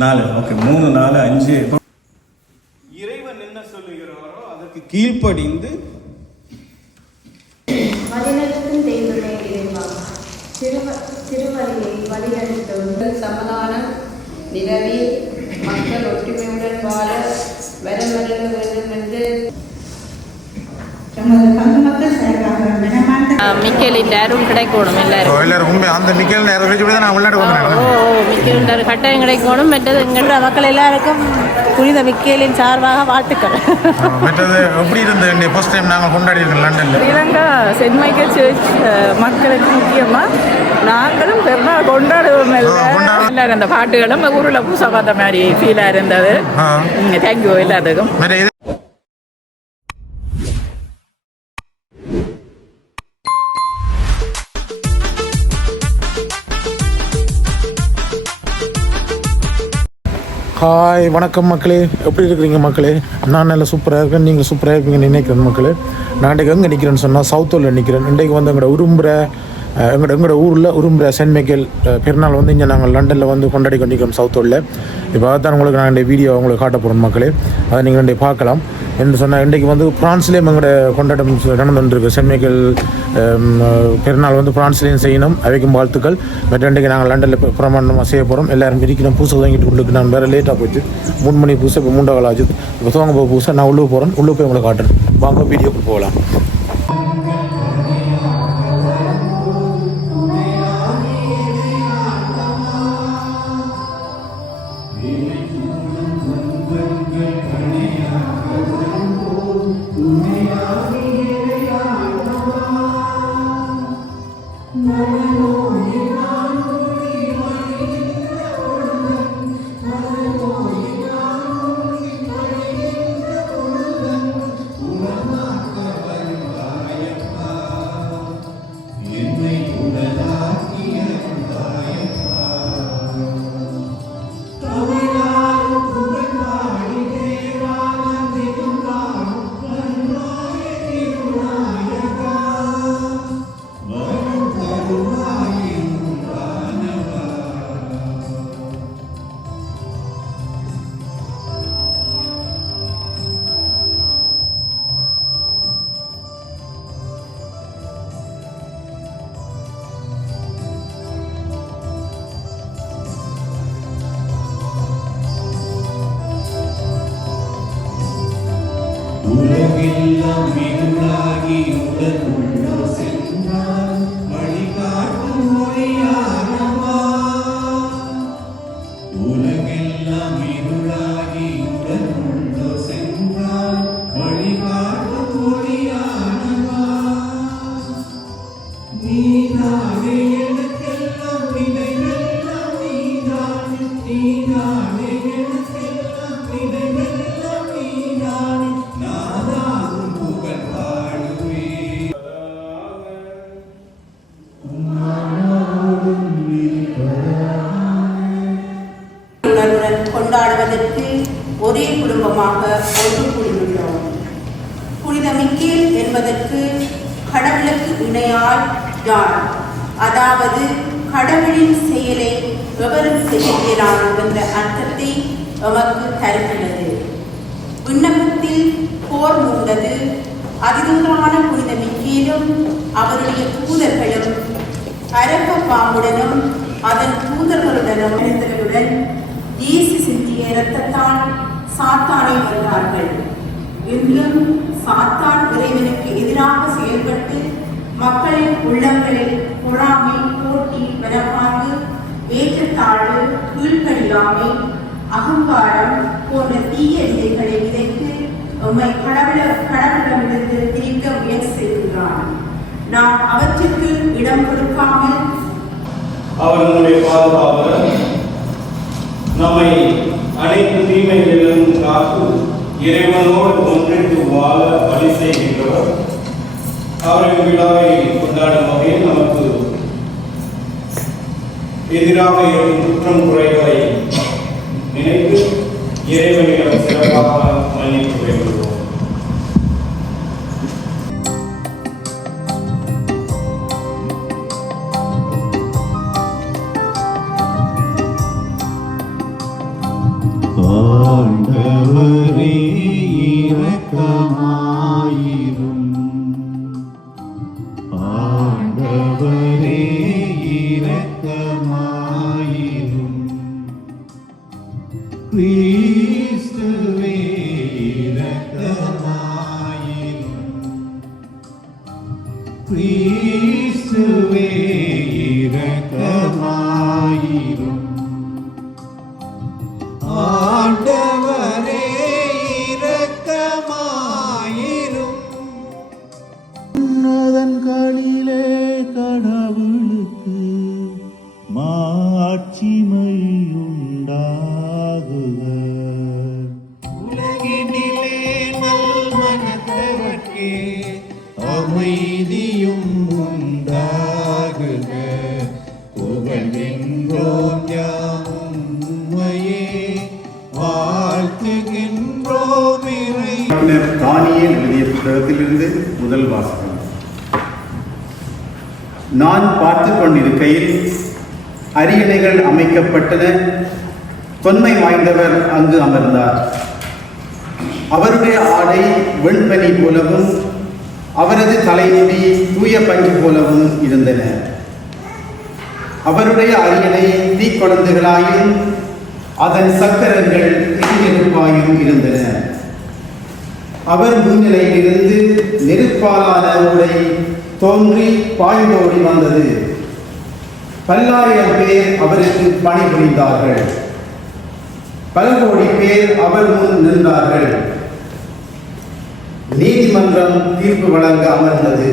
4 okay 3 4 5 இறைவன் என்ன சொல்லுகிறாரோ அதற்கு கீழ்ப்படிந்து வழிநடத்தும் தெய்வமே இறைவா, திருவழியை வழிநடத்தும் சமாதானம் நிலவி மக்கள் ஒற்றுமையுடன் வாழ வரமருக வேண்டும் என்று மிக்கேலின் நேரம் கிடைக்கணும் எல்லாரும் அந்த மிக்கேல் நேரம் நான் விளையாட மிக்கேலின் கட்டாயம் கிடைக்கணும். மற்றது எங்கள் மக்கள் எல்லாருக்கும் புனித மிக்கேலின் சார்பாக வாழ்த்துக்கள். மற்றது எப்படி இருந்தது ஃபர்ஸ்ட் டைம் நாங்கள் கொண்டாடி இருக்கோம் லண்டனில்? ஸ்ரீலங்கா சென்ட் மைக்கேல் சர்ச் மக்களுக்கு முக்கியமாக நாங்களும் பெருநாள் கொண்டாடுவோம். எல்லாரும் அந்த பாட்டுகளும் ஊரில் பூசா பார்த்த மாதிரி ஃபீலாக இருந்தது. தேங்க்யூ எல்லாத்துக்கும். ஹாய் வணக்கம் மக்களே, எப்படி இருக்கிறீங்க மக்களே? நான் நல்லா சூப்பராக இருக்கேன், நீங்கள் சூப்பராக இருப்பீங்கன்னு நினைக்கிறேன் மக்களே. நான் இன்றைக்கு எங்கே நிற்கிறேன்னு சொன்னால் சவுத்தூரில் நிற்கிறேன். இன்றைக்கு வந்து எங்களோட ஊரில் உரும்புற சென்ட் மைக்கேல் பெருநாள் வந்து இங்கே நாங்கள் லண்டனில் வந்து கொண்டாடி கொண்டிருக்கோம் சவுத்தூரில். இப்போ தான் உங்களுக்கு நான் இந்த வீடியோ உங்களுக்கு காட்ட போகிறோம் மக்களே. அதை நீங்கள் இன்றைக்கு பார்க்கலாம். என்று சொன்னால் இன்றைக்கு வந்து ஃப்ரான்ஸ்லேயும் எங்களோட கொண்டாட்டம் நடந்துருக்கு. சென்ட் மைக்கேல் பெருநாள் வந்து ஃப்ரான்ஸ்லேயும் செய்யணும், அவைக்கும் வாழ்த்துக்கள். மற்ற இன்றைக்கு நாங்கள் லண்டனில் பிரமாண்டமாக செய்ய போகிறோம். எல்லோரும் இருக்கணும். பூசை வாங்கிட்டு உள்ளுக்கு நான் வேறு லேட்டாக போயிட்டு 3 மணி பூசை, இப்போ 3 ஆச்சு. இப்போ துவங்க போக பூசை நான் உள்ளே போகிறேன். உள்ளே போய் உங்களை காட்டுறேன். வாங்க வீடியோக்கு போகலாம். உலகெல்லாம் இருளாகி உடனுள்ள சென்றான் வழிகாட்டும் மொழியானவா. உலகெல்லாம் இருளாகி உடனுள்ள சென்றான் வழிகாட்டும் மொழியானவா. நீதானே எனக்கெல்லாம் நிலைவெல்லாம் நீதானே, நீதானே எனக்கெல்லாம் நிலைவெல்லாம் நீதானே. கொண்டாடுவதற்கு ஒரே குடும்பமாக ஒன்று கூடியுள்ளோம். புனித மிக்கேல் என்பதற்கு கடவுளுக்கு இணையால் யார், அதாவது கடவுளின் செயலை எவரும் செய்ய இயலாது என்ற அர்த்தத்தை எமக்கு தருகிறது. விண்ணகத்தில் போர் மூண்டது. அதிதூரமான புனித மிக்கேலும் அவருடைய தூதர்களும் அரக்க பாம்புடனும் அதன் தூதர்களுடனும் இருந்தவர்களுடன் இயேசு சிந்திய இரத்தத்தால் சாத்தானை வென்றார்கள். இன்றும் சாத்தான் இறைவனுக்கு எதிராக செயல்பட்டு மக்களின் உள்ளங்களில் பொறாமை, போட்டி, மனப்பாங்கு, ஏற்றத்தாழ்வு, கீழ்ப்படியாமை, அகங்காரம் போன்ற தீய விதைகளை விதைத்து உம்மை கடவுளிடமிருந்து திரிக்க முயற்சி செய்கின்றான். நாம் அவற்றிற்கு இடம் கொடுக்காமல் அவர் நம்முடைய பாதுகாவலர், நம்மை அனைத்து தீமைகளிலும் காத்து இறைவனோடு ஒன்றித்து வாழ வழி செய்கின்றவர். அவரின் விழாவை கொண்டாடும் வகையில் நமக்கு எதிராக இருக்கும் குற்றம் குறைகளை நினைத்து இறைவனிடம் சிறப்பாக மன்னிப்பு வேண்டுவோம். கிறிஸ்துவே இரக்கமாயிரும். ஆண்டவரே இரக்கமாயிரும். உன்னதன்களிலே கடவுளுக்கு மாட்சிமை உண்டாகுக. உலகினிலே நல்மனத்தவர்க்கே அமைதியும் உண்டாகுக. புகழ்கின்றோம் யாம் உம்மையே, வாழ்த்துகின்றோம் இறை. தானியேல் எழுதிய புத்தகத்திலிருந்து முதல் வாசகம். நான் பார்த்து கொண்டிருக்கையில் அரியணைகள் அமைக்கப்பட்டன. தொன்மை வாய்ந்தவர் அங்கு அமர்ந்தார். அவருடைய ஆடை வெண்பனி போலவும் அவரது தலைமுடி தூய பஞ்சு போலவும் இருந்தன. அவருடைய அரியணை தீக்குழந்தைகளாயும் அதன் சக்கரங்கள் தீநெருப்பாயும் இருந்தன. அவர் முன்னிலையிலிருந்து நெருப்பாலான உடை தோன்றி பாய்ந்தோடி வந்தது. 10,000 பேர் அவருக்கு பணிபுரிந்தார்கள். பல கோடி பேர் அவர் முன் நின்றார்கள். நீதிமன்றம் தீர்ப்பு வழங்க அமர்ந்தது.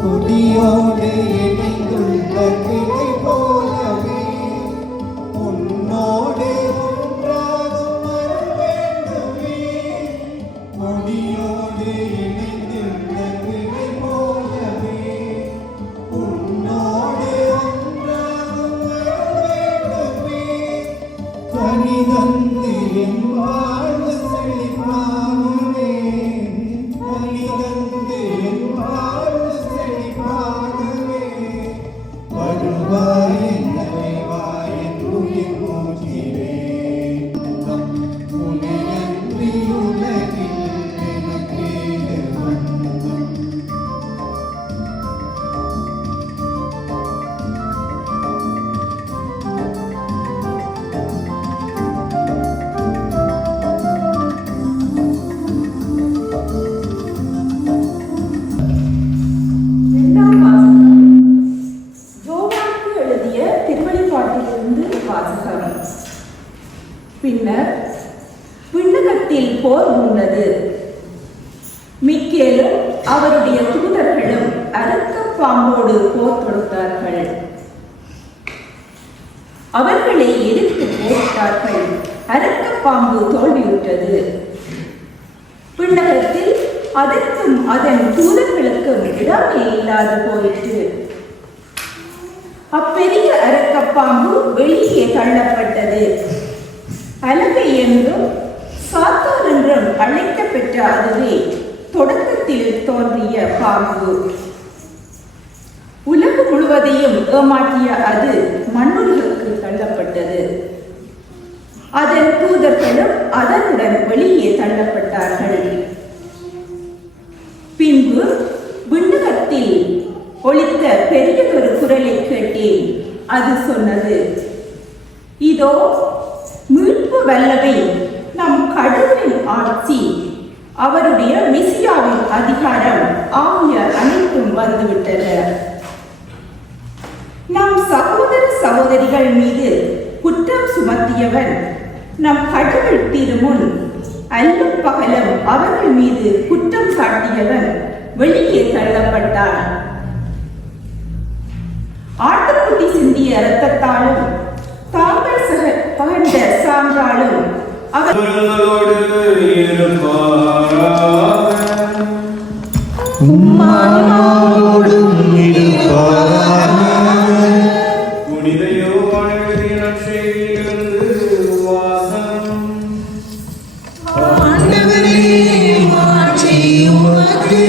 கொடியோடு இணைந்துள்ள கிளை போலவே உன்னோடு ஒன்றாக வர வேண்டுமே. கொடியோடு இணைந்துள்ள கிளை போலவே உன்னோடு ஒன்றாக வர வேண்டுமே. கனிதந்து என் வாழ்வு செழிப்பாகவே, கனிதந்து என் வாழ்வு செழிப்பாகவே. வருவாய் நிறைவாய் என் உயிர் மூச்சிலே. உனையன்றி உலகில் எனக்கேது வந்தம். இரண்டாம் வாசகம். யோவானுக்கு எழுதிய திருவெளிப்பாட்டிலிருந்து வாசகம். பின்னர் விண்ணகத்தில் போர் மூண்டது. மிக்கேலும் அவருடைய தூதர்களும் அரக்கப் பாம்போடு போர் தொடுத்தார்கள். அவர்களை எதிர்த்து போரிட்டார்கள். அரக்கப் பாம்பு தோல்வியுற்றது. விண்ணகத்தில் அதற்கும் அதன் தூதர்களுக்கும் இடமே இல்லாது போயிற்று. அப்பெரிய அரக்கப்பாம்பு வெளியே தள்ளப்பட்டது. அலகை என்றும் சாத்தான் என்றும் அழைக்கப்பெற்ற அதுவே தொடக்கத்தில் தோன்றிய பாம்பு. உலகு முழுவதையும் ஏமாற்றிய அது மண்ணுலகுக்கு தள்ளப்பட்டது. அதன் தூதர்களும் அதனுடன் வெளியே தள்ளப்பட்டார்கள். பின்பு விண்ணகத்தில் ஒலித்த பெரியதொரு குரலை கேட்டேன். அது சொன்னது, இதோ மீட்பு வல்லமை, நம் கடவுளின் ஆட்சி, அவருடைய மெசியாவின் அதிகாரம் ஆகிய அனைத்தும் வந்துவிட்டன. நம் சகோதர சகோதரிகள் மீது குற்றம் சுமத்தியவன் நம் கடவுள் திருமுன் அல்லும் பகலும் அவர்கள் மீது குற்றம் சாட்டியவன் வெளியே தள்ளப்பட்டான். ஆட்டுக்குட்டி சிந்திய இரத்தத்தாலும் தாங்கள் பகர்ந்த சான்றாலும் அவர்களோடு இருப்பாராக. உம்மாவோடும் இருப்பாராக. புனித யோவான் எழுதிய நற்செய்தியிலிருந்து வாசகம். ஆண்டவரே, மாட்சி உமக்கே.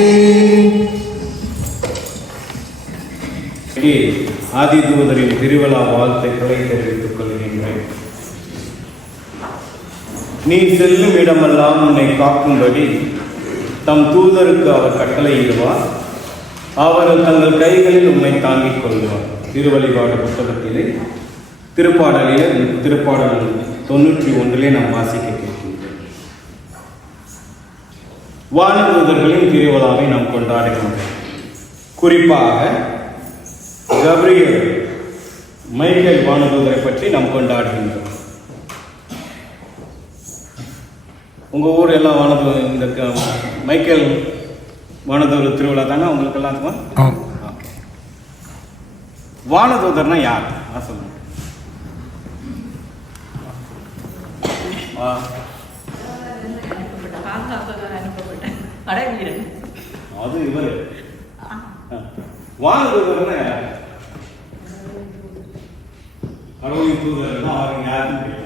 ஆதிதூதரின் திருவிழா வாழ்த்துக்களை தெரிவித்துக் கொள்கின்றேன். நீ செல்லும் இடமெல்லாம் உன்னை காக்கும்படி தம் தூதருக்கு அவர் கட்டளையிடுவார். அவர்கள் தங்கள் கைகளில் உம்மை தாங்கிக் கொள்வார். திருவழிபாடு புத்தகத்திலே திருப்பாடல் 91 நாம் வாசிக்க கேட்கின்றோம். வானதூதர்களின் திருவிழாவை நாம் கொண்டாடுகின்றோம். குறிப்பாக கப்ரியேல் மைக்கேல் வானதூதரை பற்றி நாம் கொண்டாடுகின்றோம். உங்கள் ஊர் எல்லாம் வானதூதர் இந்த மைக்கேல் வானதூதர் திருவிழா தானே உங்களுக்கு எல்லாத்துக்கும்? ஓகே. வானதூதர்னா யார்? நான் சொல்லுங்க. அது இவர். வானதூதர்னா யார்? கடவுளின் தூதர்னா அவருக்கு யாருன்னு கேட்க.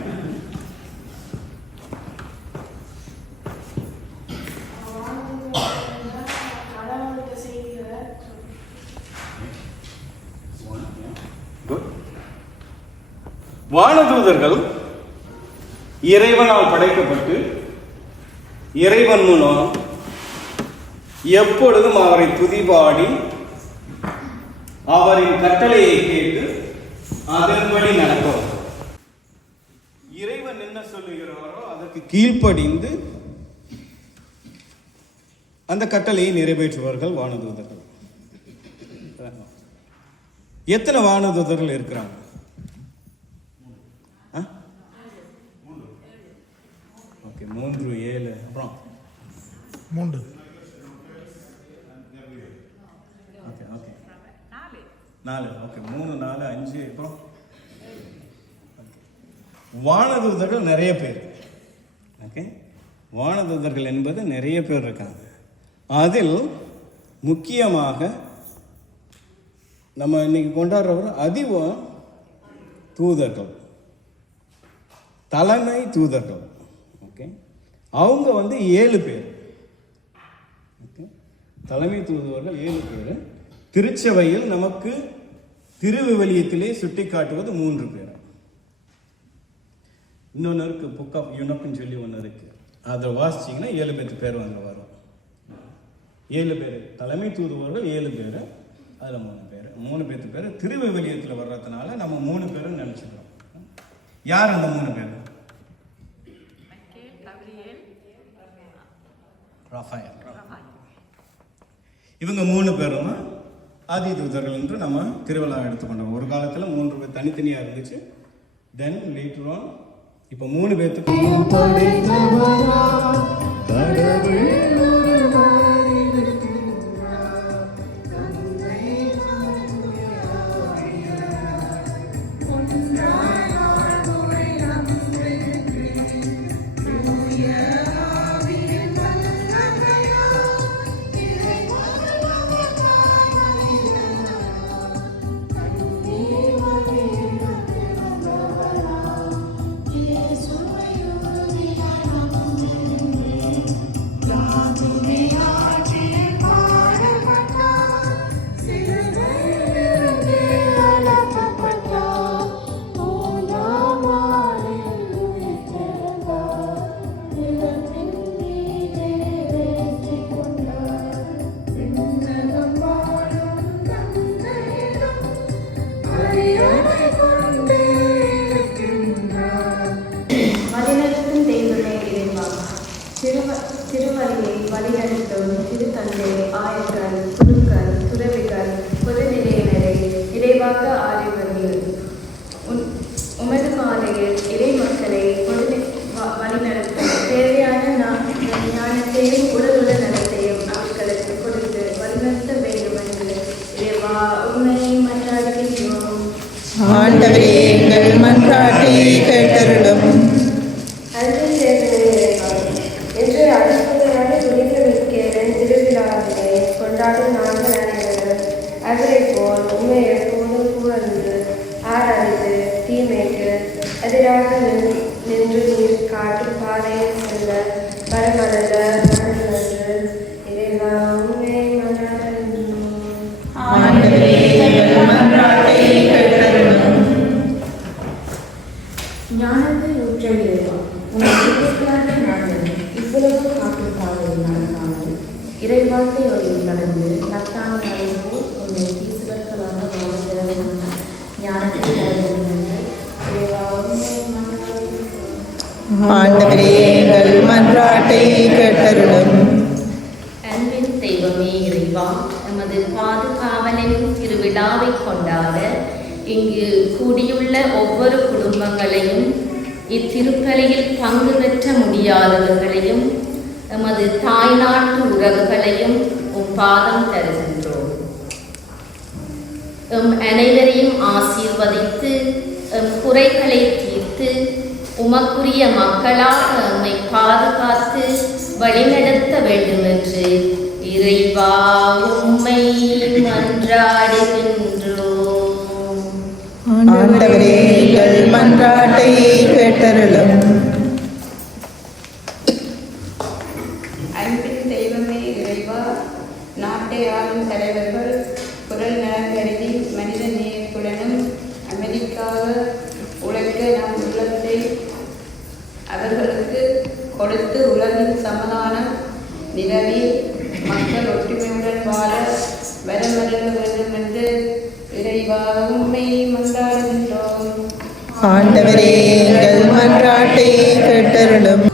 வானதூதர்கள் இறைவனால் படைக்கப்பட்டு இறைவன் மூலம் எப்பொழுதும் அவரை துதிபாடி அவரின் கட்டளையை கேட்டு அதன்படி நடப்பவர். இறைவன் என்ன சொல்லுகிறாரோ அதற்கு கீழ்ப்படிந்து அந்த கட்டளையை நிறைவேற்றுவார்கள் வானதூதர்கள். எத்தனை வானதூதர்கள் இருக்கிறாங்க? ஓகே, 3, 7, அப்புறம் 3. Okay okay 4. ஓகே 3, 4, 5 அப்புறம் வானதூதர்கள் நிறைய பேர். ஓகே, வானதூதர்கள் என்பது நிறைய பேர் இருக்காங்க. அதில் முக்கியமாக நம்ம இன்னைக்கு கொண்டாடுறவர் அதிகம் தூதர்கள், தலைமை தூதர்கள். ஓகே, அவங்க 7 பேர். ஓகே, தலைமை தூதுவர்கள் 7 பேர். திருச்சபையில் நமக்கு திருவிவிலியத்திலே சுட்டி காட்டுவது 3 பேர். இன்னொன்று இருக்கு, புக் ஆஃப் யூனப்னு சொல்லி ஒன்று இருக்கு. அதை வாசிச்சிங்கன்னா 7 பேர் அதில் வரும். 7 பேர் தலைமை தூதுவர்கள், 7 பேர். அதில் 3 பேர் திருவிவிலியத்தில் வர்றதுனால நம்ம 3 பேரும் நினச்சிக்கிறோம். யார் அந்த 3 பேர்? ரஃபாயல். இவங்க 3 பேரும் ஆதி தூதர்கள் என்று நம்ம திருவிழா எடுத்துக்கொண்டோம். ஒரு காலத்தில் 3 பேர் தனித்தனியாக இருந்துச்சு. தென் லேட்டர் ஆன் இப்போ 3 பேர்த்துக்கு திருவழியை வழிநடத்தும் திருத்தந்தை, ஆயர்கள், குருக்கள், துறவிகள், பொதுநிலையினரை, இறைவாக்க ஆய்வர்கள், உமது மாலையில் இறை மக்களை வழிநடத்தும் தேவையான ஞானத்தையும் உடலுள்ள நலத்தையும் அவர்களுக்கு கொடுத்து வழிநடத்த வேண்டும் என்று இறைவா உண்மையை மன்றாடுகின்றோம். ஆண்டவரே, எங்கள் மன்றாட்டை கேட்டருளும். என்று அற்புதமான துணிதமிக்கேன் திருவிழாவினை கொண்டாடும் நாங்கள் அனைவரும் அவரை போல் உண்மை எப்போதும் கூர்ந்து ஆராய்ந்து தீமைக்கு எதிராக நின்று நீர் காட்டும் பாதையில் செல்ல பரமல்ல மனது இறைவா உண்மை மன்றாடுகின்றோம். ஞானத்தை ஊற்ற இறைவா இவ்வளவு காட்டு பாதையில் நடக்காமல் இறைவாக்கை ஒளியில் நடந்து நத்தான அழைப்பு உன்னை தீசுவர்களாக வாழ்ந்த ஞானத்தை ஆண்டவரே, எங்கள் மன்றாட்டை கேட்டருளும். இறைவா, எமது பாதுகாவலின் திருவிழாவை கொண்டாட இங்கு கூடியுள்ள ஒவ்வொரு குடும்பங்களையும், இத்திருப்பலியில் பங்கு பெற்ற முடியாதவர்களையும், எமது தாய்நாட்டு உறவுகளையும் பாதம் தருகின்றோம். எம் அனைவரையும் ஆசீர்வதித்து எம் குறைகளை தீர்த்து உமக்குரிய மக்களாக எம்மை பாதுகாத்து வழிநடத்த வேண்டும் என்று இறைவா உம்மை மன்றாடுகின்றோம். ஆண்டவரே, எங்கள் மன்றாட்டை கேட்டருளும். அன்பின் தெய்வமே இறைவா, நாட்டை ஆளும் தலைவர்கள் குரல் நலன் கருதி மனித நேயத்துடனும் அமைதிக்காக உழைக்க நம் உள்ளத்தை அவர்களுக்கு கொடுத்து உலகின் சமாதானம் நிலவி மக்கள் ஒற்றுமையுடன் வாழ வரமருள வேண்டும் என்று இறைவா உம்மை மன்றாடுகின்றோம். ஆண்டவரே, எங்கள் மன்றாட்டை கேட்டருளும்.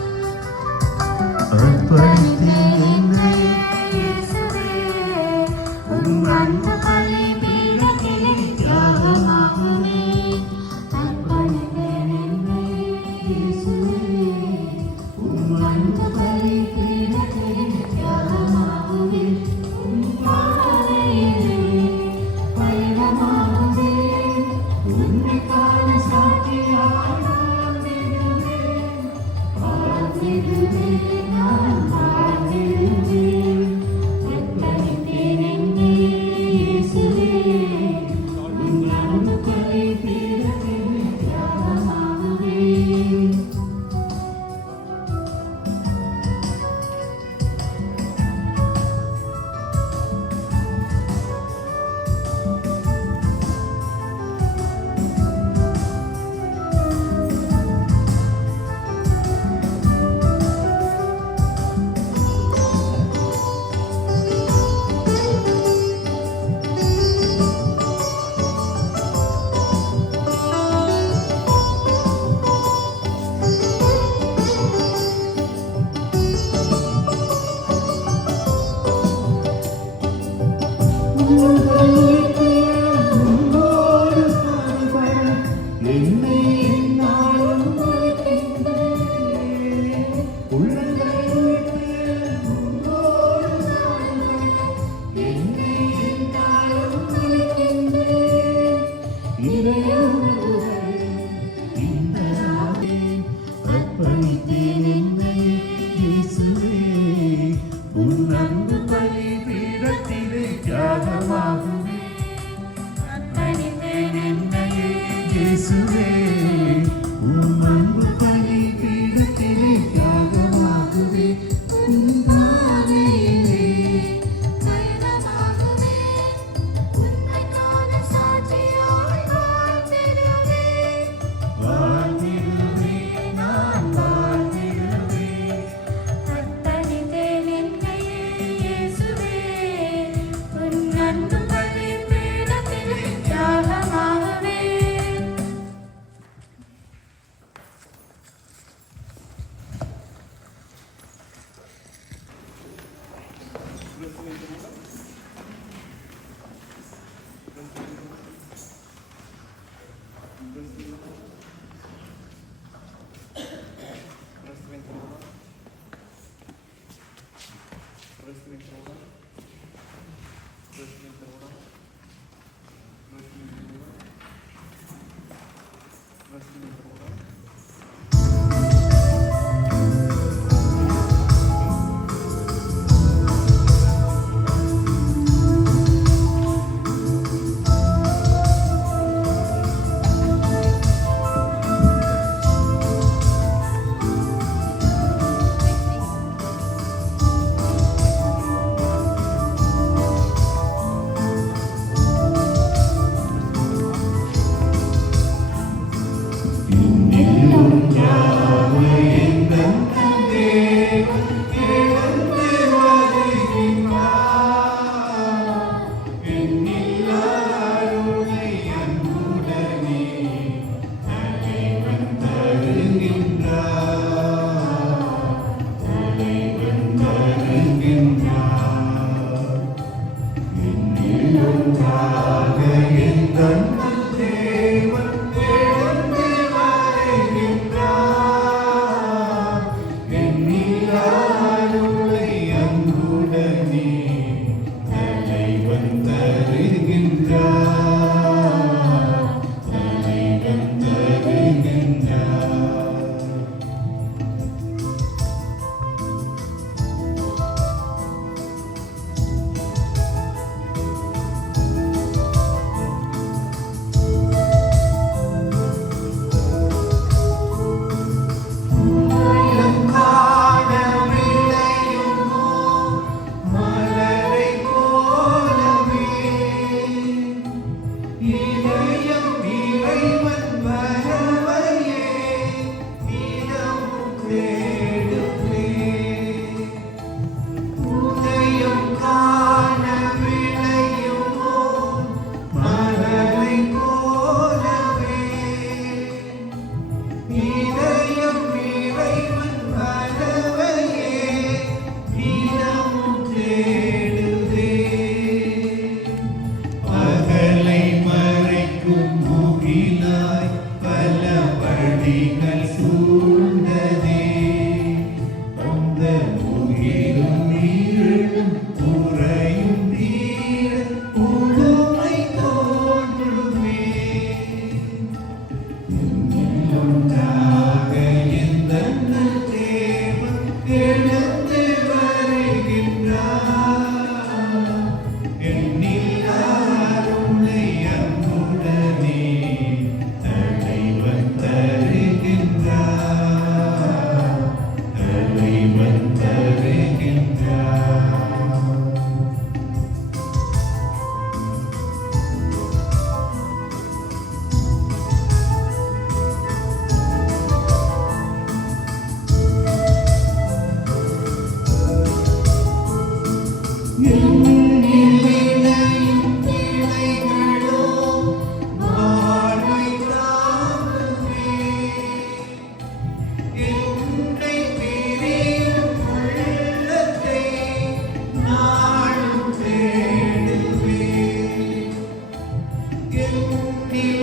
நாளும் தேடுவே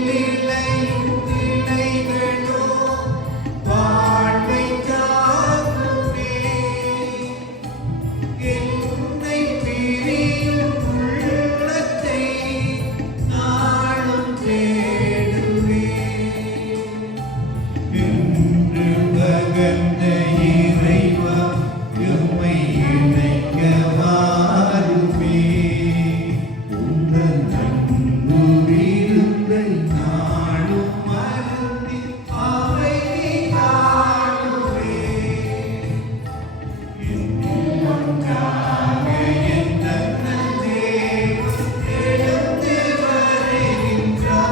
நிலையும் நிலைகளோ வாழ்வை தாக்குமே என்னை பிரியும் உள்ளத்தை நாளும் தேடுவே என்று பகந்த இறைவா எம்மை இணைக்க வாருமே உந்தன் அன்பு விருந்தை நாளும் மருந்தி அமைதி காணுவே என்னில் ஒன்றாக என் தன்னன் தேவன் எழுந்து வருகின்றார்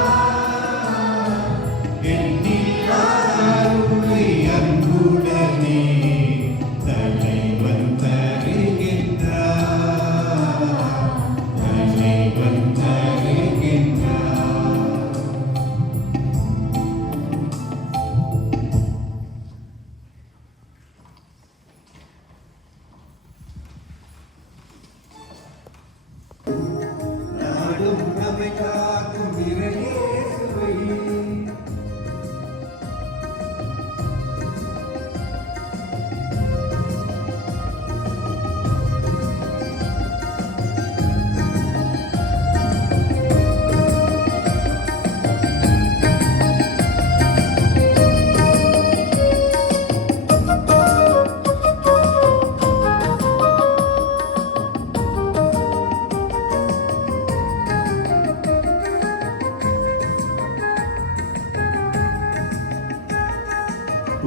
எண்ணில்லா அருளை அன்புடனே தலைவன் தருகின்றார் தலைவன் தருகின்றார் நாடும் நம்மை காக்கும் இறையேசுவை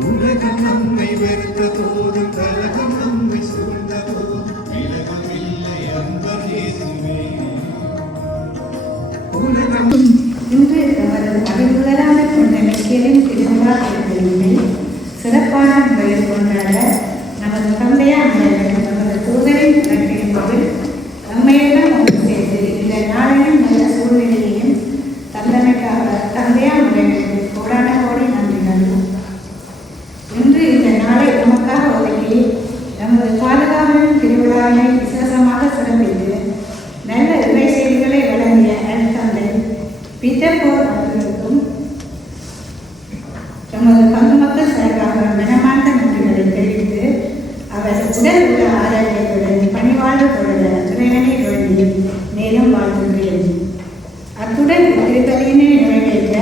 உலகம் நம்மை வெறுத்த போது கலகம் நம்மை சூழ்ந்த போது விலகமில்லை அன்பர் இயேசுவே உலகம் இன்று நமது அபிமுகரான கொண்ட மெக்கியலின் திருவிழா திருவிழை சிறப்பான முறையில் கொண்டாட நமது தந்தையார் நமது தூதரின் நடத்தியிருப்பது நம்மையெல்லாம் ஒன்று சேர்த்து இந்த நாளையும் நல்ல சூழ்நிலையையும் தந்தமைக்காக தந்தையார் முறைகளுக்கு கோடான கோடி நன்றிகள். இன்று இந்த நாளை நமக்காக ஒதுக்கி நமது பாதுகாவலின் திருவிழாவினை விசேஷமாக சிறப்பித்து நல்ல இறை செய்திகளை வழங்கிய தந்தை பீட்டர் போர் அவர்களுக்கும் நமது பங்கு மக்கள் சார்பாக மனமார்ந்த நன்றிகளை தெரிவித்து அவர் உடல் உள்ள ஆரோக்கியத்துடன் பணிவாழ்வு தொடர இறைவனை வேண்டி மேலும் வாழ்த்துகிறேன். அத்துடன் திருத்தலினை நிறைவேற்ற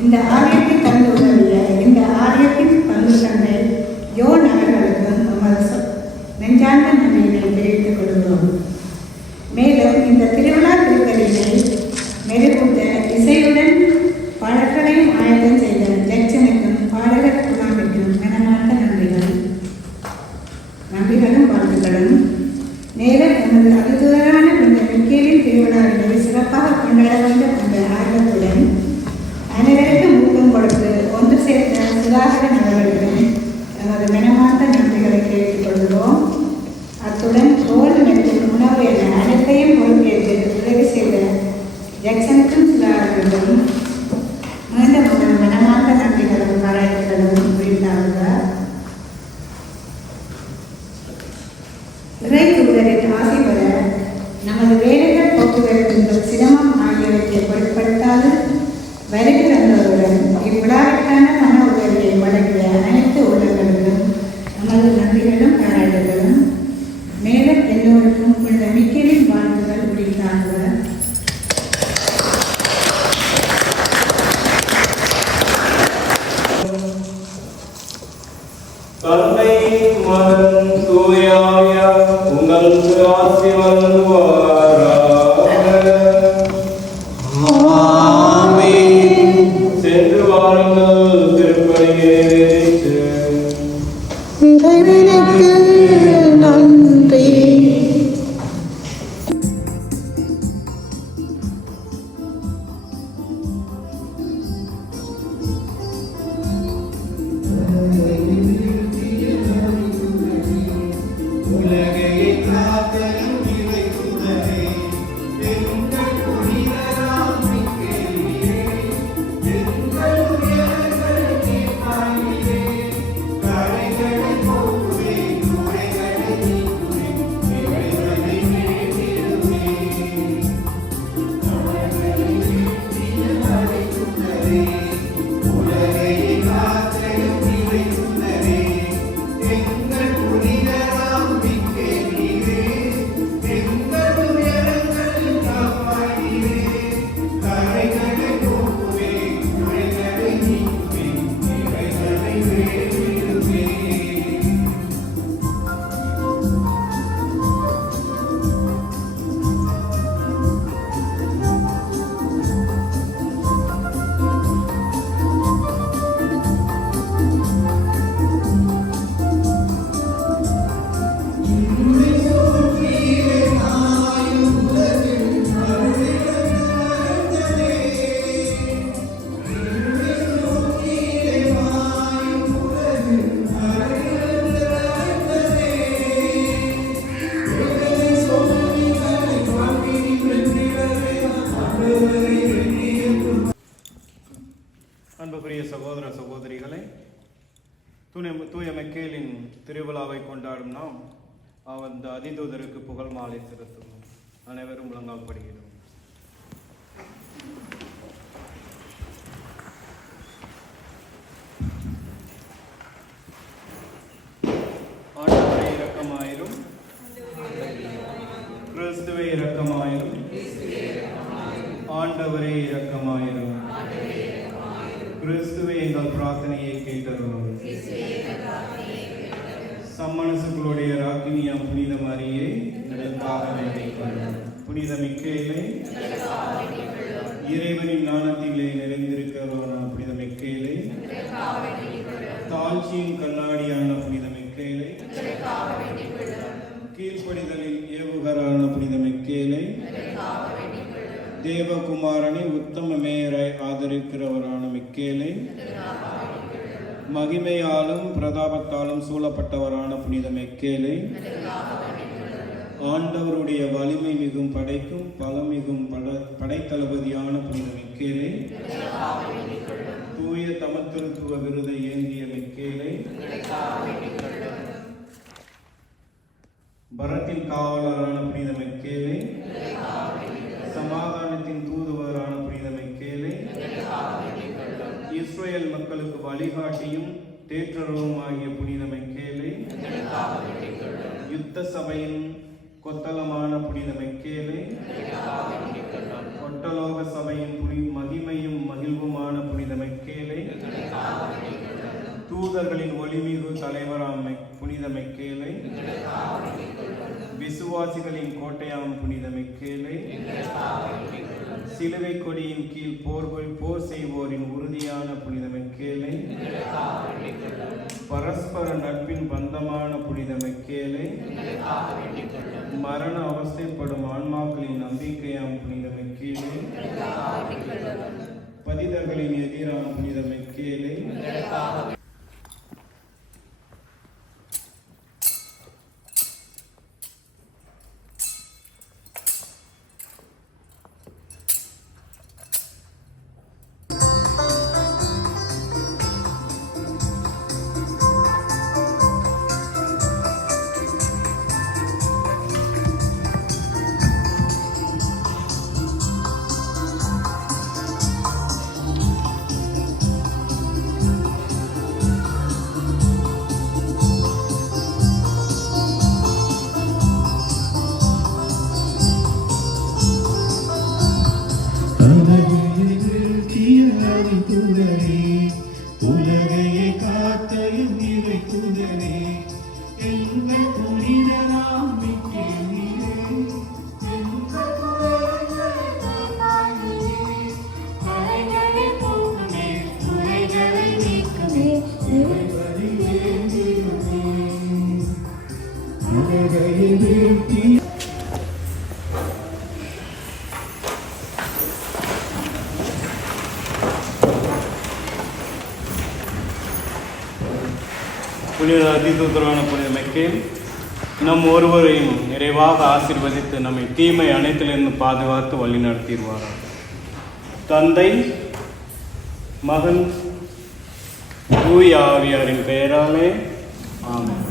இந்த ஆலயத்தை தந்து உதவிய இந்த ஆலயத்தின் பங்கு தந்தை யோன் அவர்களுக்கும் நமது நெஞ்சார்ந்த நன்றியினை தெரிவித்துக் கொள்கிறோம். மேலும் இந்த திருவிழா திருத்தலினை மெருகூட்ட இசையுடன் பாடல்களையும் ஆயத்தம் செய்த ஜட்சனுக்கும் பாடகர் குமாருக்கும் மனமார்ந்த நன்றிகளும் வாழ்த்துக்களும். மேலும் நமது அதிதூரான இந்த மிக்கேலின் திருவிழாவினை சிறப்பாக கொண்டாட வேண்டும் என்ற ஆர்வத்துடன் அனைவருக்கும் ஊக்கம் கொடுத்து ஒன்று சேர்த்த சுதாகரன் அவர்களுடன் நமது மனமார்ந்த நன்றிகளை தெரிவித்துக் கொள்கிறோம். அத்துடன் தோல் மற்றும் உணவு என அனைத்தையும் பொறுப்பேற்று உதவி செய்த ஜக்சனுக்கும் சுதாகரனுக்கும் மீண்டும் ஒரு மனமார்ந்த நன்றிகளும் பாராட்டுகளும் புரிந்தார்கள். இறை தூதரின் ஆசை பெற நமது வேலைகள் போக்குவரத்து சிரமம் ஆகியவற்றை பொருட்படுத்தாது வருகை தந்தவருடன் இவ்விழாவிற்கான மன உதவியை வழங்கிய அனைத்து உள்ளங்களுக்கும் நமது நன்றிகளும் பாராட்டுகளும். மேலும் எல்லோருக்கும் இந்த மிக்கலின் வாழ்த்துகள் முடித்தார்கள். தந்தை மகன் தூயாவியா உங்களுக்கு ஆசி வழங்குவாராக. சென்று வாருங்கள் திருப்பணியை நிறைவேற்று. இறைவனுக்கு நன்றி. உலகையை காத்தலும் இறை துணை எங்கள் புனிதராம் மிக்கேலியே எங்கள் உயரங்கள் தீர்ப்பாயிலே கரைகளை போக்குவே குறைகளை நீக்குவே இறைவனை தூய மெக்கேலின் திருவிழாவை கொண்டாடும் நாம் அந்த அதிதூதருக்கு புகழ் மாலை செலுத்துவோம். அனைவரும் முழங்கால் படுகிறோம். ஆண்டவரே இரக்கமாயிரும். கிறிஸ்துவே இரக்கமாயிரும். ஆண்டவரே இரக்கமாயிரும். கிறிஸ்துவே எங்கள் பிரார்த்தனையை கேட்டருளும். சம்மனசுகளுடைய ராக்கினியாம் புனித மரியே எங்களுக்காக வேண்டிக் கொள்ளும். புனித மிக்கேலே, இறைவனின் ஞானத்திலே நிறைந்திருக்கிறவரான புனித மிக்கேலே, தாழ்ச்சியின் கண்ணாடியான புனித மிக்கேலே, கீழ்ப்படிதலில் ஏவுகரான புனித மிக்கேலே, தேவகுமாரனை உத்தம மேயராய் ஆதரிக்கிறவரான மிக்கேலே, மகிமையாலும் பிரதாபத்தாலும் சூழப்பட்டவரான புனித மிக்கேலே, ஆண்டவருடைய வலிமை மிகும் படைக்கும் பலமிகும் படைத்தளபதியான புனித மிக்கேலே, தூய தமத்திருத்துவ விருதை ஏந்திய மிக்கேலே, பரத்தின் காவலரான புனித மிக்கேலே, சமாதானத்தின் தூதுவரான புனித மிக்கேலே, இஸ்ரேல் மக்களுக்கு வழிகாட்டியும் தேற்றரும் ஆகிய புனித மிக்கேலே, யுத்த சபையின் கொத்தளமான புனித மிக்கேலே, ஒட்டலோக சபையின் மகிமையும் மகிழ்வுமான புனித மிக்கேலே, தூதர்களின் ஒளிமிகு தலைவராம் புனித மிக்கேலே, விசுவாசிகளின் கோட்டையாம் புனித மிக்கேலே, சிலுவை கொடியின் கீழ் போர் செய்வோரின் உறுதியான புனித மிக்கேலே, பரஸ்பர நட்பின் பந்தமான புனித மிக்கேலே, மரண அவஸ்தைப்படும் ஆன்மாக்களின் நம்பிக்கையாம் புனித மிக்கேலே, பதிதர்களின் எதிரான புனித மிக்கேலே, உலகையை காத்த இறை தூதரே, எங்கள் புனிதராம் மிக்கேலிலே, புனித அதிதூதரான புனித மிக்கேல் நம் ஒருவரையும் நிறைவாக ஆசீர்வதித்து நம்மை தீமை அனைத்திலிருந்து பாதுகாத்து வழி நடத்திடுவாராம். தந்தை, மகன், தூய ஆவியாரின் பெயராலே ஆமென்.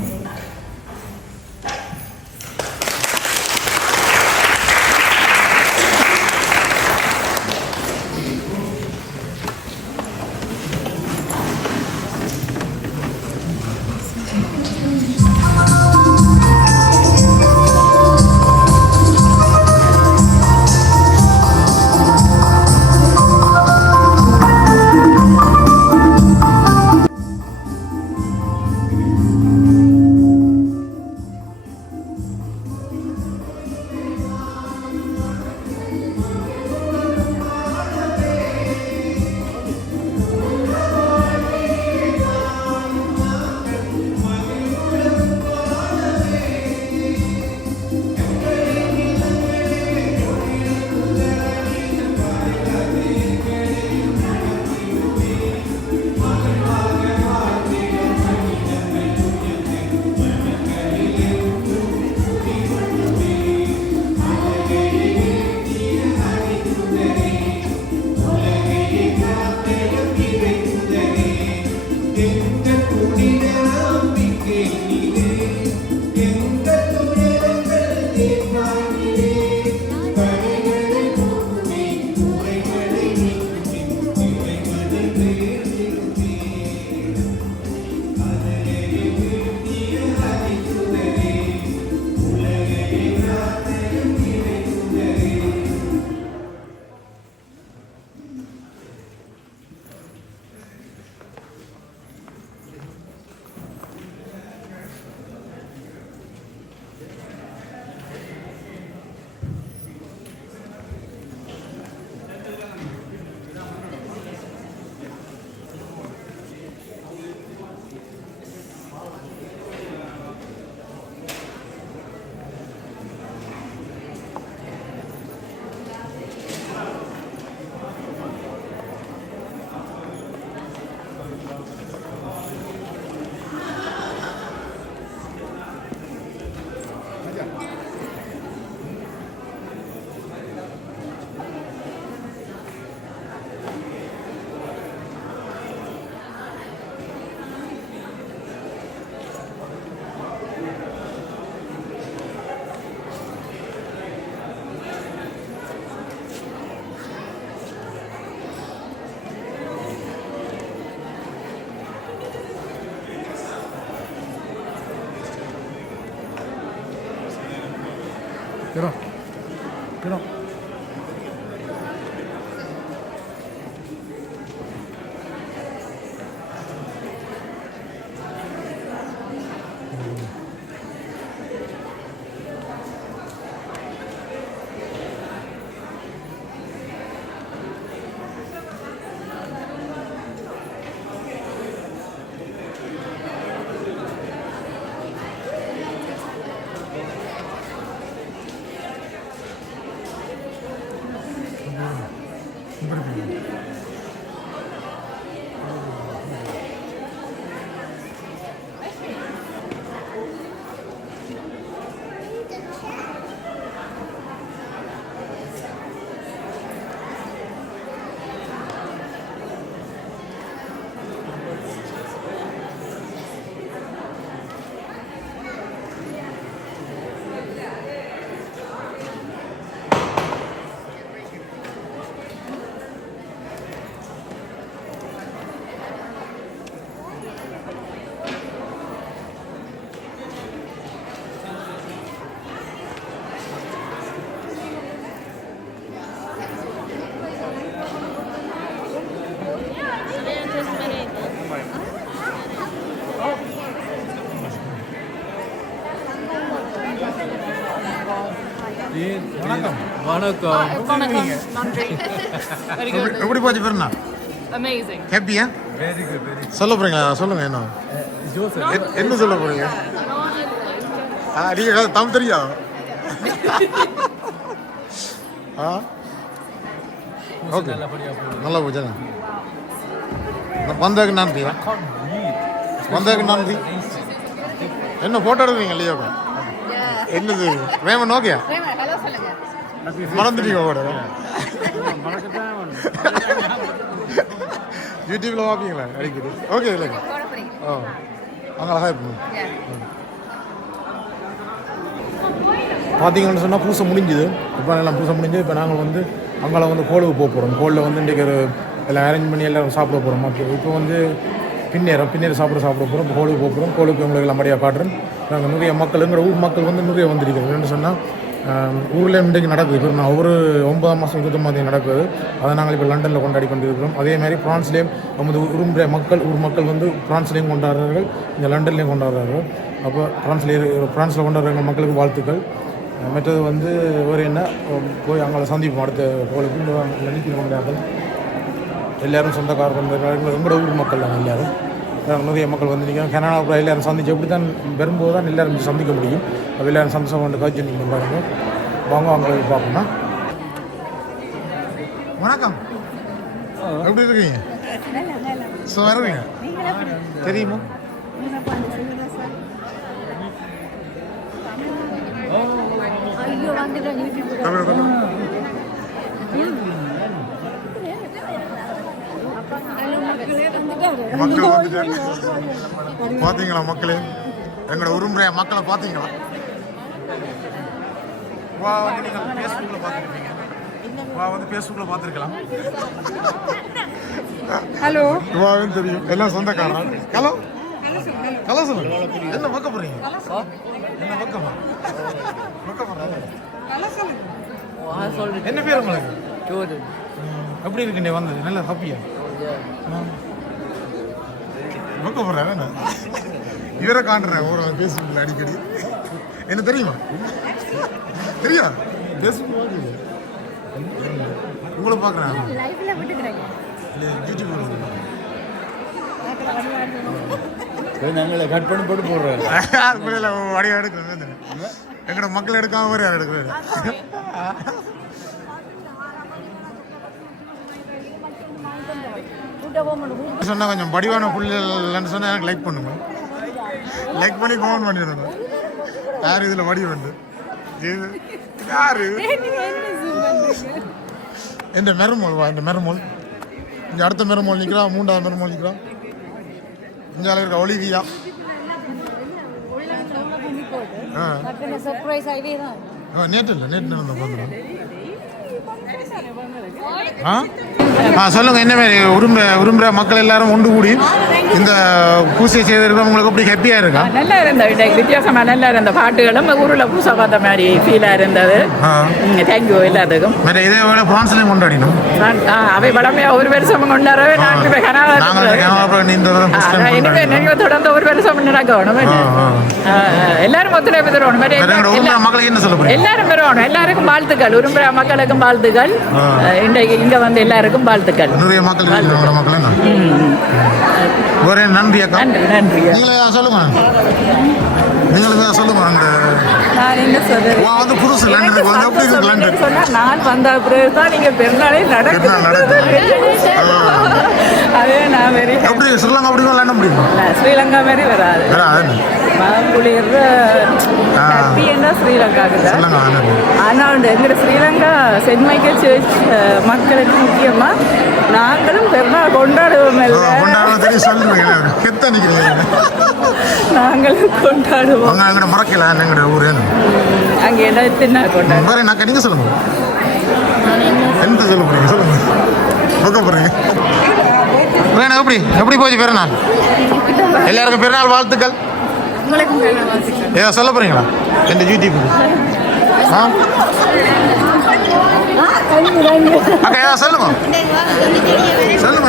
வாழ்விலே தடைகளை போக்குமே குறைகளை நீக்குமே இறைவனை உயர்த்திடுமே அதனையை வீழ்த்திய அதிசுடரே உலகையை காத்தையும் இறைசுடரே. Genau. வணக்கம். எப்படி போச்சு பெருனா? Amazing. ஹாப்பியா? சொல்ல போறீங்களா? சொல்லுங்க என்ன என்ன சொல்ல போறீங்க? நீங்க தமிழ் தெரியா? ஓகே நல்லா போச்சா? வந்ததுக்கு நன்றி. வந்ததுக்கு நன்றி. என்ன போட்டோ எடுக்கிறீங்க இல்லையா? என்னது ரேமன் ஓகேயா? மறந்துட்டீங்க கூட யூடியூப்ல பார்ப்பீங்களா அடிக்கடி? ஓகே இல்லைங்க. ஓ அங்கே அழகாக இருப்போம். பார்த்தீங்கன்னு சொன்னால் பூசை முடிஞ்சுது. இப்போ எல்லாம் பூசை முடிஞ்சு இப்போ நாங்கள் வந்து அங்கே வந்து கோளுக்கு போக போகிறோம். கோளில் வந்து இன்றைக்கி ஒரு எல்லாம் அரேஞ்ச் பண்ணி எல்லோரும் சாப்பிட போகிறோம். ஓகே இப்போ வந்து பின்னேரம் சாப்பிட போகிறோம். இப்போ கோளுக்கு போக போகிறோம். கோளுக்கு உங்களுக்கு எல்லாம் மடியாக காட்டுறேன். நாங்கள் நிறைய மக்கள் எங்கள் ஊர் மக்கள் வந்து நிறைய வந்திருக்கிறோம். என்னென்னு சொன்னால் ஊரில் இன்றைக்கு நடக்குது. இப்போ நான் ஒவ்வொரு 9ஆம் மாதம் 29ஆம் தேதி நடக்குது. அதை நாங்கள் இப்போ லண்டனில் கொண்டாடி கொண்டு இருக்கிறோம். அதேமாதிரி ஃப்ரான்ஸ்லேயும் நமது ஊர் மக்கள் வந்து ஃப்ரான்ஸ்லேயும் கொண்டாடுறார்கள், இந்த லண்டன்லேயும் கொண்டாடுறார்கள். அப்போ ஃப்ரான்ஸில் கொண்டாடுற மக்களுக்கு வாழ்த்துக்கள். மற்றது வந்து ஒரு என்ன போய் அங்கே சந்திப்போம். அடுத்த கோளுக்கு நினைக்கிறார்கள் எல்லோரும் சொந்தக்காரர்கள் எங்களோட ஊர் மக்கள் தான் எல்லோரும். நிறைய மக்கள் வந்து நிற்கிறோம். கனடாவில் எல்லோரும் சந்திச்சு எப்படி தான் வரும்போது தான் எல்லோரும் சந்திக்க முடியும். அப்போ எல்லோரும் சந்தோஷம் கொண்டு காய்ச்சி நீங்கள் பாருங்கள். வாங்க அங்கே பார்ப்போம்னா. வணக்கம், எப்படி இருக்கீங்க? ஸோ வருவீங்க தெரியுமா? மக்கள் வந்துட்டு பார்த்தீங்களா? மக்களே எங்களோட உரிமைய மக்களை பார்த்தீங்களா? வா வந்து நீங்கள் ஃபேஸ்புக்கில் பார்த்துருப்பீங்க. வா வந்து ஃபேஸ்புக்கில் பார்த்துருக்கலாம். ஹலோ வாவும் தெரியும் எல்லாம் சொந்தக்காரன். ஹலோ ஹலோ சொல்லுங்க. என்ன பக்கம் போகிறீங்க? என்ன பக்கமா என்ன பேர் உங்களுக்கு? எப்படி இருக்கு நீ வந்தது? நல்ல ஹாப்பியா? பக்கம் போடுறேன் என்ன இவரை காண்றேன் ஒரு ஃபேஸ்புக்கில் அடிக்கடி. என்ன தெரியுமா? தெரியா? ஃபேஸ்புக் உங்களை பார்க்குறேன் யூடியூப் நாங்கள கட் பண்ணி போட்டு போடுறோம். வடிவம் எடுக்கிறேன். எங்களோட மக்கள் எடுக்காம வேறு யார் எடுக்கிறேன்? சொன்னா கொஞ்சம் வடிவான புள்ளின்னு சொன்னா எனக்கு லைக் பண்ணுங்க. லைக் பண்ணி கமெண்ட் பண்ணிடுங்க. யார் இதில் வடி வந்து யாரு எந்த மெரமோல்? வா இந்த மெரமோல் இங்கே அடுத்த மெரமோல் நிற்கிறான். 3வது மெரமோல் நிற்கிறான். இங்கே இருக்க ஒலிவியா. நேற்று இல்லை நேற்று வந்துடும். சொல்லுங்க என்ன மாதிரி விரும்புகிற மக்கள் எல்லாரும் ஒன்று கூடி இந்த பூசை செய்திருக்கிறவங்களுக்கு எப்படி ஹாப்பியாக இருக்கா? நல்லா இருந்தது. வித்தியாசமாக நல்லா இருந்த பாட்டுகளும் ஊரில் பூசை பார்த்த மாதிரி ஃபீலாக இருந்தது. தேங்க்யூ எல்லாத்துக்கும். வேறு இதே வேலை பிரான்ஸ்லையும் கொண்டாடினோம். அவை பழமையாக ஒரு வருஷம் கொண்டாடவே நான் நீங்கள் தொடர்ந்து ஒரு வருஷம் நடக்கணும். எல்லாரும் ஒத்துழைப்பு தரணும். மக்களுக்கு என்ன சொல்ல? எல்லாரும் பெறணும். எல்லாருக்கும் வாழ்த்துக்கள். விரும்புகிற மக்களுக்கும் வாழ்த்துக்கள். இன்றைக்கு இங்கே வந்து எல்லாருக்கும் வாழ்த்துக்கள். நிறைய மக்கள் ஒரே நன்றி அக்கா. நன்றி. நீங்களே சொல்லுங்க. நீங்களுமே சொல்லுங்க. நான் என்ன சொல்றேன் வந்து புதுசு லண்டனுக்கு வந்து எப்படி இருக்கு லண்டன்? சொன்னால் நான் வந்த பிறகு தான் நீங்கள் பெருநாளே நடக்குது. அதே நான் வெறி எப்படி ஸ்ரீலங்கா பிடிக்கும் லண்டன் பிடிக்கும்? ஸ்ரீலங்கா மாதிரி வராது. மழை என்ன ஸ்ரீலங்காவுக்கு தான். ஆனால் எங்கிற ஸ்ரீலங்கா சென்ட் மைக்கேல் சர்ச் மக்களுக்கு முக்கியமாக நாங்களும் பெருநாள் கொண்டாடுவோம். நாங்களும் கொண்டாடுவோம். மறக்கல எங்களோட ஊர் அங்கே எல்லாம் எத்தனை கொண்டாடுவோம். நீங்க சொல்லுங்க. என்ன சொல்ல போறீங்க? சொல்லுங்க. பக்கம் போறீங்க. எப்படி எப்படி போச்சு பெருநாள்? எல்லாருக்கும் பெருநாள் வாழ்த்துக்கள். ஏதோ சொல்ல போறீங்களா இந்த யூடியூப்? அக்கா ஏதோ சொல்லுங்க. சொல்லுங்க.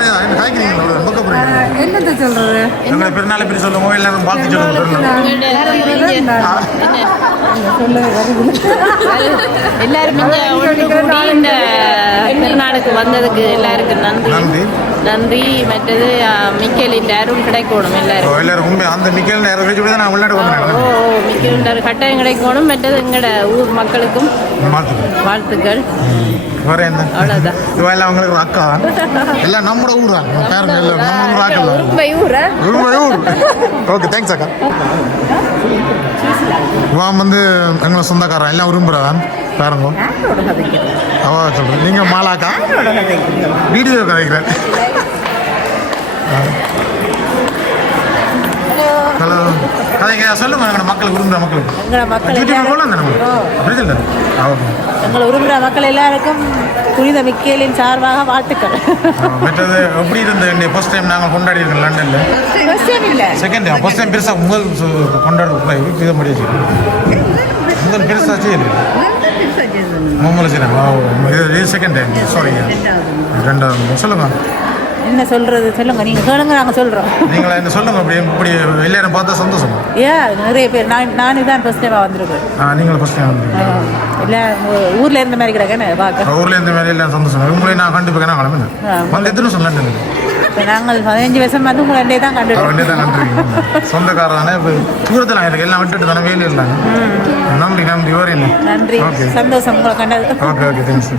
என்னத்தை சொல்றது? எங்களை பெருநாள் எப்படி சொல்லுங்க. எல்லாரும் வாழ்த்து சொல்லுங்க. எல்லாரும் இந்த பெருநாளுக்கு வந்ததுக்கு எல்லாருக்கும் நன்றி. நன்றி. மற்றது மிக்கேலின் அருள் கிடைக்கணும் எல்லாரும். எல்லாரும் அந்த மிக்கேலின் நான் விளையாட வந்தேன். மிக்கேலின் கட்டாயம் கிடைக்கணும். மற்றது எங்களோட ஊர் மக்களுக்கும் வாழ்த்துக்கள். வேற என்ன? அவ்வளோதான். இவெல்லாம் அவங்களுக்கு ஒரு அக்கா எல்லாம் நம்மளோட ஊர் தான். பேருங்க எல்லாம் நம்ம ஊர் ஆக்கல. ஓகே தேங்க்ஸ் அக்கா. இவன் வந்து எங்களை சொந்தக்காரன் எல்லாம் விரும்புகிறவன் பாருங்க. அவ சொல்கிறேன். நீங்கள் மாலாக்கா வீடியோ கதைக்கிறேன். ஹலோ கதைங்க சொல்லுங்க. எங்களோட மக்கள் விரும்புகிற மக்களுக்கு போகலாம் தானே அப்படி சொல்ல. எங்களை விரும்புகிற மக்கள் எல்லாருக்கும் புனித மிக்கேலின் சார்பாக வாழ்த்துக்கள். மற்றது எப்படி இருந்த ஃபர்ஸ்ட் டைம் நாங்கள் கொண்டாடி இருக்கோம் லண்டனில். Second time. ஃபர்ஸ்ட் டைம் பெருசாக உங்கள் கொண்டாட இதை முடியாது. உங்கள் பெருசாச்சு இது செகண்ட் டைம். சாரி 2வது. சொல்லுங்கள். என்ன சொல்றது? சொல்லுங்க. நீங்கள் கேளுங்க, நாங்கள் சொல்கிறோம். நீங்களா என்ன சொல்லுங்க. அப்படி இப்படி எல்லாரும் பார்த்தா சந்தோஷம். நிறைய பேர் நான் தான் ஃபர்ஸ்ட் டைமாக வந்திருக்கேன். நீங்களும் ஃபர்ஸ்ட் டைம் வந்துருக்கீங்க. இல்லை ஊரில் இருந்த மாதிரி கிடக்கேன்னு பார்க்க. ஊரில் இருந்த மாதிரி எல்லாம் சந்தோஷம். உங்களே நான் கண்டுபிடிக்கிறேன். நான் கிளம்புங்க வந்து எத்தனை வருஷம் லண்டனுக்கு? நாங்கள் 15 வருஷம் வந்து உங்களை ரெண்டே தான் கண்டுருக்கீங்க. சொந்தக்காரதானே இப்போ தூரத்தில் எனக்கு எல்லாம் விட்டுட்டு தானே வேலையில் இருந்தாங்க. நன்றி. வேறு என்ன? நன்றி. சந்தோஷம் உங்களை கண்டது. Okay thanks.